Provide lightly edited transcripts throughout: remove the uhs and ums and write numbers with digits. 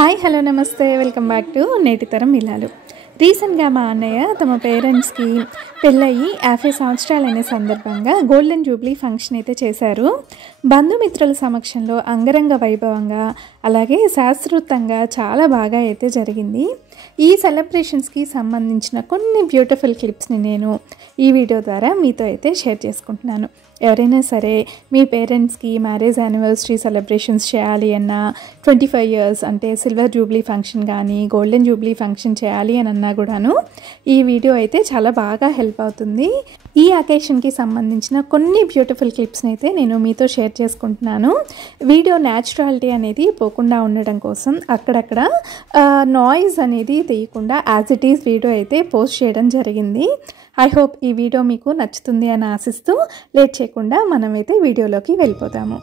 Hi hello నమస్తే welcome back to నేటి తరం ఇల్లాలు. రీసెంట్గా మా అన్నయ్య తమ పేరెంట్స్కి పెళ్ళయి 50 సంవత్సరాలైన సందర్భంగా గోల్డెన్ జూబ్లీ ఫంక్షన్ అయితే చేశారు. బంధుమిత్రుల సమక్షంలో అంగరంగ వైభవంగా అలాగే శాస్త్రోక్తంగా చాలా బాగా అయితే జరిగింది. ఈ సెలబ్రేషన్స్కి సంబంధించిన కొన్ని బ్యూటిఫుల్ క్లిప్స్ని నేను ఈ వీడియో ద్వారా మీతో అయితే షేర్ చేసుకుంటున్నాను. ఎవరైనా సరే మీ పేరెంట్స్కి మ్యారేజ్ యానివర్సరీ సెలబ్రేషన్స్ చేయాలి అన్నా, 25 years అంటే సిల్వర్ జూబ్లీ ఫంక్షన్ కానీ గోల్డెన్ జూబ్లీ ఫంక్షన్ చేయాలి అని అన్నా కూడాను ఈ వీడియో అయితే చాలా బాగా హెల్ప్ అవుతుంది. ఈ అకేషన్కి సంబంధించిన కొన్ని బ్యూటిఫుల్ క్లిప్స్ని అయితే నేను మీతో షేర్ చేసుకుంటున్నాను. వీడియో న్యాచురాలిటీ అనేది పోకుండా ఉండడం కోసం అక్కడక్కడ నాయిస్ అనేది తీయకుండా యాజ్ ఇట్ ఈజ్ వీడియో అయితే పోస్ట్ చేయడం జరిగింది. ఐ హోప్ ఈ వీడియో మీకు నచ్చుతుంది అని ఆశిస్తూ లేట్ చేయకుండా మనమైతే వీడియోలోకి వెళ్ళిపోతాము.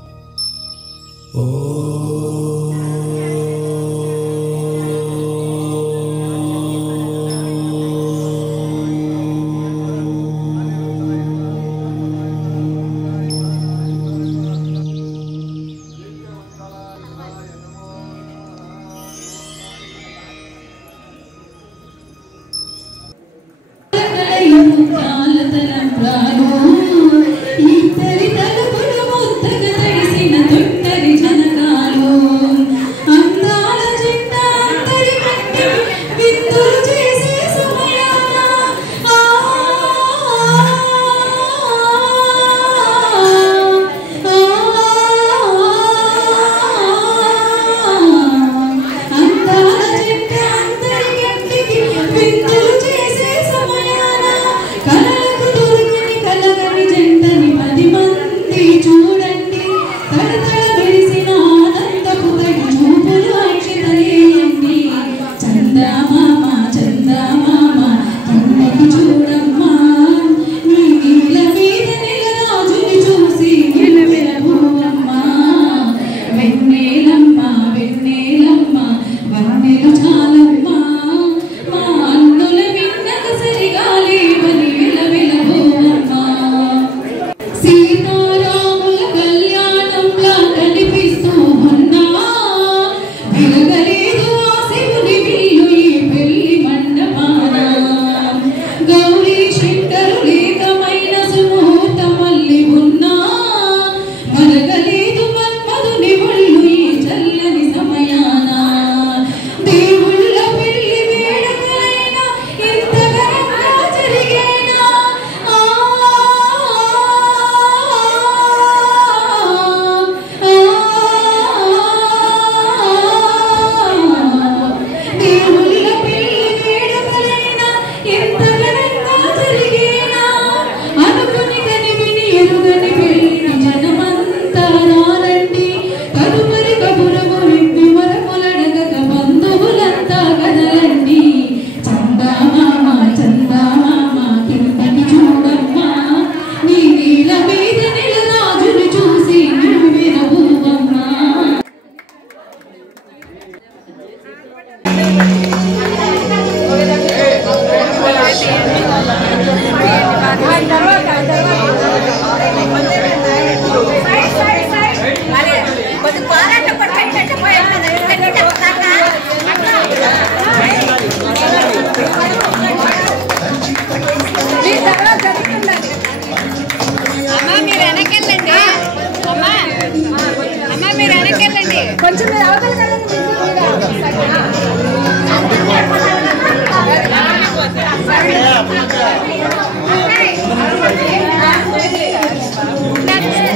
కొంచెం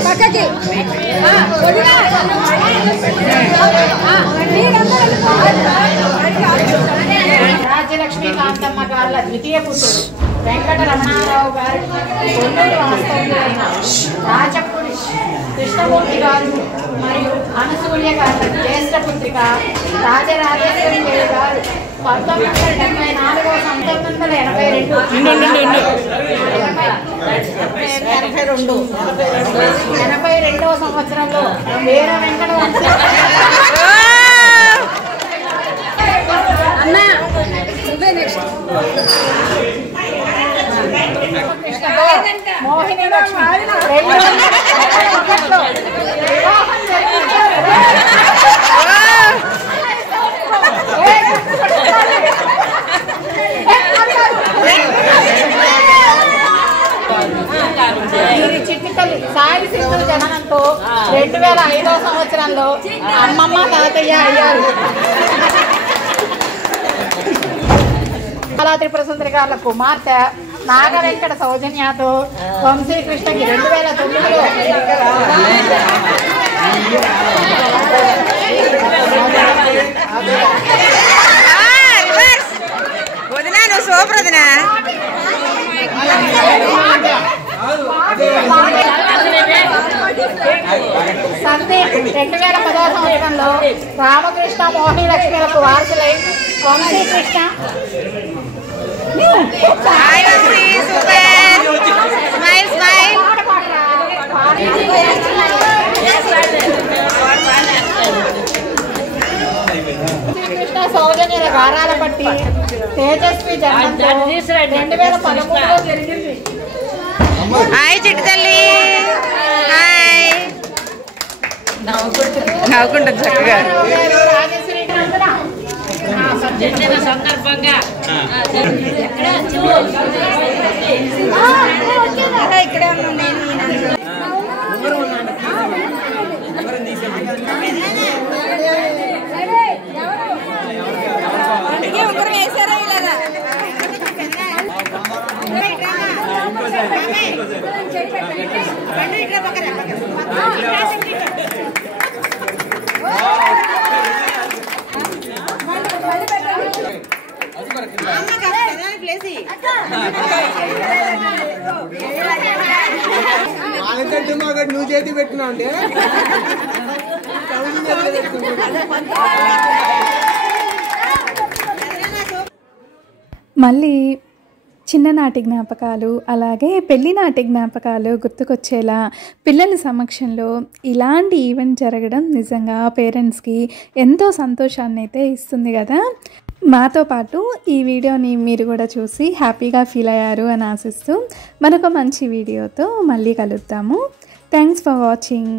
పక్కకి రాజ్యలక్ష్మి కాంతమ్మ గారుల ద్వితీయ పుత్రుడు వెంకటరమణారావు గారు కొల్లూరు వాస్తవ్యులైన రాజపూడి కృష్ణమూర్తి గారు మరియు అనసూయ గారు జ్యేష్ఠ పుత్రిక రాజరాజేశ్వరి దేవి గారు 1974 1982 సంవత్సరంలో వీర వెంకట మోహిని లక్ష్మి యాక్చువల్లీ సాయి సింధు జననంతో 2005వ సంవత్సరంలో అమ్మమ్మ తాతయ్య అయ్యారు. కళా త్రిపుర సుందరి గారుల కుమార్తె నాగ వెంకట సౌజన్యతో వంశీకృష్ణకి 2009లో సందీప్ 2010వ సంవత్సరంలో రామకృష్ణ మోహిని లక్ష్మిలకు వారసులై వంశీకృష్ణ కృష్ణ సౌజన్యుల గారాల పట్టి తేజస్వి జన్మంతో 2013లో జరిగింది. హాయ్ చిట్టి తల్లి, హాయ్. నవ్వుకుంటుంది చక్కగా. రాజేశ్వరి సందర్భంగా ఇక్కడే ఉన్నాను నేను. ఒకరు వేసారా ఇలాగా? నువ్వు చేతి పెట్టినా అంటే మళ్ళీ చిన్ననాటి జ్ఞాపకాలు అలాగే పెళ్ళినాటి జ్ఞాపకాలు గుర్తుకొచ్చేలా పిల్లల సమక్షంలో ఇలాంటి ఈవెంట్ జరగడం నిజంగా పేరెంట్స్కి ఎంతో సంతోషాన్ని అయితే ఇస్తుంది కదా. మాతో పాటు ఈ వీడియోని మీరు కూడా చూసి హ్యాపీగా ఫీల్ అయ్యారు అని ఆశిస్తూ మరొక మంచి వీడియోతో మళ్ళీ కలుద్దాము. Thanks for watching.